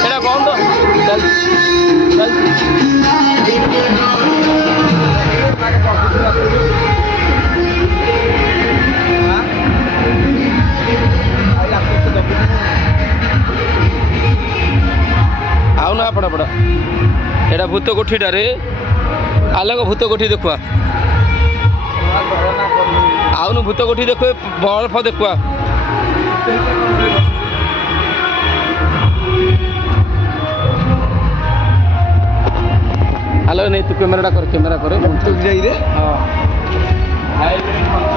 এটা বন্ধ চল চল ଆଉ ନା ପଡ଼ା ପଡ଼ା ଏଇଟା ଭୂତ କୋଠିଟାରେ ଆଲୋକ ଭୂତ କୋଠି ଦେଖୁଆ ଆଉନୁ ଭୂତ କୋଠି ଦେଖୁ ବରଫ ଦେଖୁଆ ଆଲୋକ ନେଇ ତୁ କ୍ୟାମେରାଟା କର କ୍ୟାମେରା କରେ ଯାଇ ରେ ହଁ